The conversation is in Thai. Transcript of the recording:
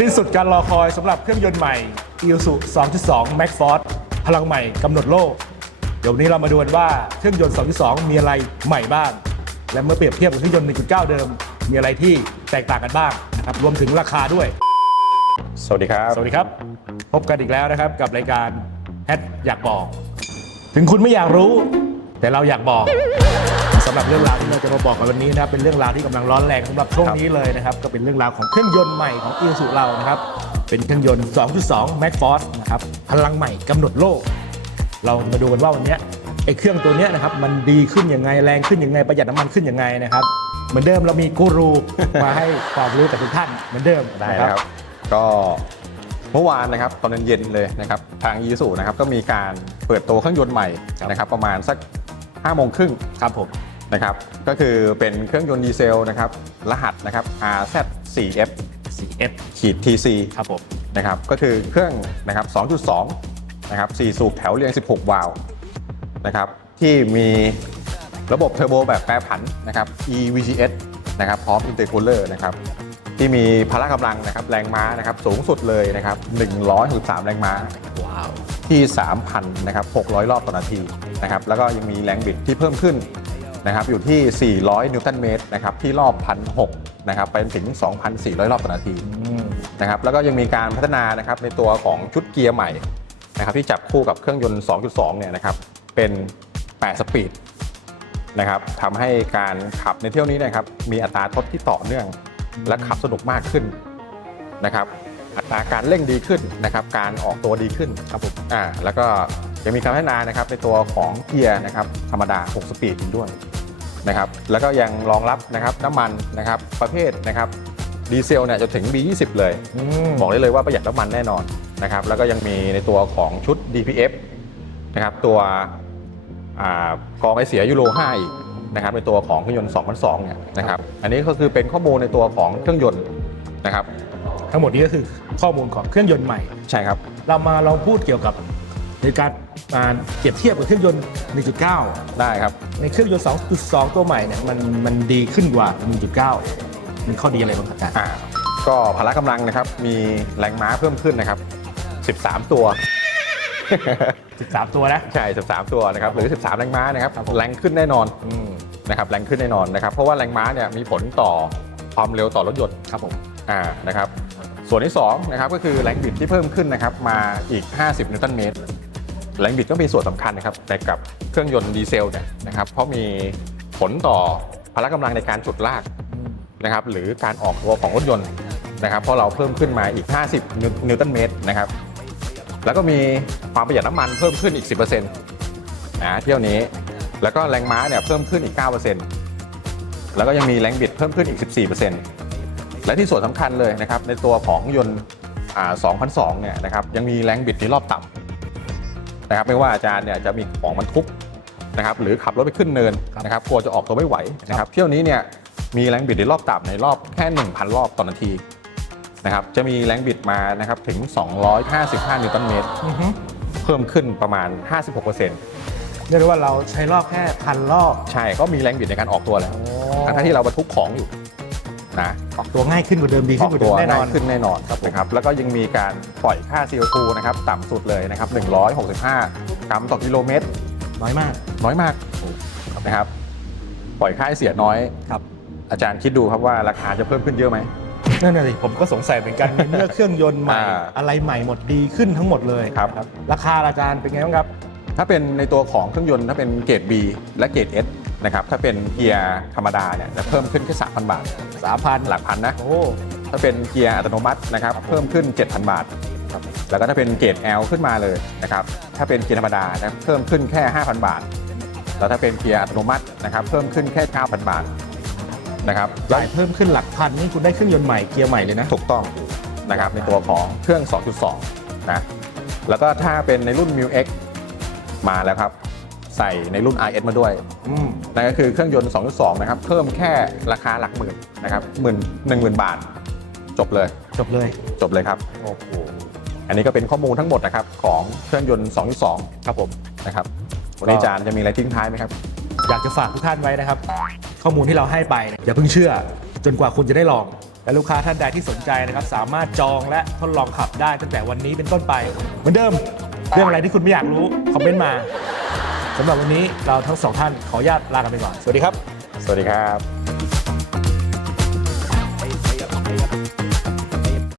สิ้นสุดการรอคอยสำหรับเครื่องยนต์ใหม่ Isuzu 2.2 Max Force พลังใหม่กำหนดโลก เดี๋ยววนนี้เรามาดูกันว่าเครื่องยนต์ 2.2 มีอะไรใหม่บ้าง และเมื่อเปรียบเทียบกับเครื่องยนต์ 1.9 เดิม มีอะไรที่แตกต่างกันบ้างนะครับรวมถึงราคาด้วย สวัสดีครับ สวัสดีครับ พบกันอีกแล้วนะครับกับรายการแฮทอยากบอก ถึงคุณไม่อยากรู้ แต่เราอยากบอก สำหรับเรื่องราวที่เราจะมาบอกกันวันนี้นะครับเป็นเรื่องราวที่กำลังร้อนแรงสำหรับช่วงนี้เลยนะครับก็เป็นเรื่องราวของเครื่องยนต์ใหม่ของอีซูเรานะครับเป็นเครื่องยนต์ 2.2 Max Force นะครับพลังใหม่กำหนดโลก เรามาดูกันว่าวันเนี้ยไอ้เครื่องตัวเนี้ยนะครับมันดีขึ้นยังไงแรงขึ้นยังไงประหยัดน้ำมันขึ้นยังไงนะครับเหมือนเดิมเรามีกูรู มาให้ความรู้กับทุกท่านเหมือนเดิมได้นะนะครับ ก็เมื่อวานนะครับตอนเย็นๆเลยนะครับทางยีสูนะครับก็มีการเปิดตัวเครื่องยนต์ใหม่นะครับประมาณสัก5โมงครึ่งครับผม นะครับก็คือเป็นเครื่องยนต์ดีเซลนะครับรหัสนะครับ RZ4F CF ขีด TC ครับผมนะครับก็คือเครื่องนะครับ2.2นะครับ4สูบแถวเรียง 16 วาล์วนะครับที่มีระบบเทอร์โบแบบแปรผันนะครับ EVGS นะครับพร้อมอินเตอร์คูลเลอร์นะครับที่มีพละกำลังนะครับแรงม้านะครับสูงสุดเลยนะครับ163 แรงม้าว้าวที่ 3,000นะครับ600 รอบต่อนาทีนะครับแล้วก็ยังมีแรงบิดที่เพิ่มขึ้น นะครับอยู่ที่ 400 นิวตันเมตรนะครับที่รอบ 1,600นะครับไปจนถึง 2,400 รอบต่อนาทีนะครับแล้วก็ยังมีการพัฒนานะครับในตัวของชุดเกียร์ใหม่นะครับที่จับคู่กับเครื่องยนต์ 2.2 เนี่ยนะครับเป็น 8 สปีดนะครับทำให้การขับในเที่ยวนี้นะครับมีอัตราทดที่ต่อเนื่องและขับสนุกมากขึ้นนะครับอัตราการเร่งดีขึ้นนะครับการออกตัวดีขึ้นครับผมอ่าแล้วก็ยังมีการพัฒนานะครับในตัวของเกียร์นะครับธรรมดา 6 สปีดอีกด้วย นะครับแล้วก็ยังรองรับนะครับน้ำมันนะครับประเภทนะครับดีเซลเนี่ยจะถึง B20 เลย บอกได้เลยว่าประหยัดน้ำมันแน่นอนนะครับแล้วก็ยังมีในตัวของชุด DPF นะครับตัวอากรองไอเสียยูโร5อีกนะครับในตัวของเครื่องยนต์2002เนี่ยนะครับอันนี้ก็คือเป็นข้อมูลในตัวของเครื่องยนต์นะครับทั้งหมดนี้ก็คือข้อมูลของเครื่องยนต์ใหม่ใช่ครับ เรามาลองพูดเกี่ยวกับในการ อ่าเปรียบเทียบกับเครื่องยนต์ 1.9 ได้ครับ ในเครื่องยนต์ 2.2 ตัวใหม่เนี่ยมันมันดีขึ้นกว่า 1.9มีข้อดีอะไรบ้างครับอาจารย์อ่าก็พละกำลังนะครับ มีแรงม้าเพิ่มขึ้นนะครับ 13 ตัว 13 ตัวนะ ใช่ 13 ตัวนะครับ หรือ 13 แรงม้านะครับ แรงขึ้นแน่นอนอืมนะครับ แรงขึ้นแน่นอนนะครับ เพราะว่าแรงม้าเนี่ยมีผลต่อความเร็วต่อรถยนต์ครับผมอ่านะครับ ส่วนที่2นะครับก็คือแรงบิดที่เพิ่มขึ้นนะครับมาอีก 50 นิวตันเมตร แรงบิดก็มีส่วนสำคัญนะครับแต่กับเครื่องยนต์ดีเซลเนี่ยนะครับเพราะมีผลต่อพละกำลังในการจุดลากนะครับหรือการออกตัวของรถยนต์นะครับเพราะเราเพิ่มขึ้นมาอีก 50นิวนิวตันเมตรนะครับแล้วก็มีความประหยัดน้ำมันเพิ่มขึ้นอีก 10%นะเที่ยวนี้แล้วก็แรงม้าเนี่ยเพิ่มขึ้นอีก 9%แล้วก็ยังมีแรงบิดเพิ่มขึ้นอีก 14%และที่ส่วนสำคัญเลยนะครับในตัวของยนต์อ่า2002 เนี่ยนะครับยังมีแรงบิดในรอบต่ำ นะครับไม่ว่าอาจารย์เนี่ยจะมีของบรรทุกนะครับหรือขับรถไปขึ้นเนินนะครับกลัวจะออกตัวไม่ไหวนะครับเที่ยวนี้เนี่ยมีแรงบิดในรอบต่ำในรอบแค่ 1,000 รอบต่อนาทีนะครับจะมีแรงบิดมานะครับถึง 255 นิวตันเมตรอือฮึเพิ่มขึ้นประมาณ 56%เรียกได้ว่าเราใช้รอบแค่พันรอบ ใช่ก็มีแรงบิดในการออกตัวแล้ว ทั้งที่เราบรรทุกของอยู่ นะออกตัวง่ายขึ้นกว่าเดิมดีอขึ้อนกกว่าเดิตัมวแน่นง่าอยน ขึ้นแน่นอนครับนะครับแล้วก็ยังมีการปล่อยค่า CO2 นะครับต่ำสุดเลยนะครับ165 กรัมต่อกิโลเมตร น้อยมาก น้อยมากนะครับ ปล่อยค่าให้เสียน้อย ครับ อาจารย์คิดดูครับว่าราคาจะเพิ่มขึ้นเยอะไหม นั่นน่ะสิผมก็สงสัยเหมือนกัน ในเมื่อเครื่องยนต์ใหม่อ่า อะไรใหม่หมดดีขึ้นทั้งหมดเลยครับนะราคาอาจารย์เป็นไงบ้างครับ ถ้าเป็นในตัวของเครื่องยนต์ถ้าเป็นเกรด B และเกรด S นะครับถ้าเป็นเกียร์ธรรมดาเนี่ยจะเพิ่มขึ้นแค่3,000 บาท3,000หลักพันนะ โอ้ ถ้าเป็นเกียร์อัตโนมัตินะครับเพิ่มขึ้น 7,000 บาท แล้วก็ถ้าเป็นเกรด L ขึ้นมาเลยนะครับถ้าเป็นเกียร์ธรรมดานะครับเพิ่มขึ้นแค่ 5,000 บาท แล้วถ้าเป็นเกียร์อัตโนมัตินะครับเพิ่มขึ้นแค่ 9,000 บาทนะครับจ่ายเพิ่มขึ้นหลักพันนี่คุณได้เครื่องยนต์ใหม่เกียร์ใหม่เลยนะ ถูกต้องนะครับในตัวของเครื่อง 2.2 นะแล้วก็ถ้าเป็นในรุ่น m u X มาแล้วครับ ใส่ในรุ่น RS มาด้วยอืมนั่นก็คือเครื่องยนต์ 2.2 นะครับ เพิ่มแค่ราคาหลักหมื่นนะครับหมื่นหนึ่งหมื่นบาท จบเลยจบเลยจบเลยครับ โอ้โหอันนี้ก็เป็นข้อมูลทั้งหมดนะครับของเครื่องยนต์ 2.2 ครับผมนะครับวันนี้อาจารย์จะมีอะไรทิ้งท้ายไหมครับ อยากจะฝากทุกท่านไว้นะครับ ข้อมูลที่เราให้ไปเนี่ยอย่าเพิ่งเชื่อ จนกว่าคุณจะได้ลอง และลูกค้าท่านใดที่สนใจนะครับ สามารถจองและทดลองขับได้ตั้งแต่วันนี้เป็นต้นไป เหมือนเดิม เรื่องอะไรที่คุณไม่อยากรู้คอมเมนต์มา สำหรับวันนี้เราทั้งสองท่านขออนุญาตลากันไปก่อน สวัสดีครับ สวัสดีครับ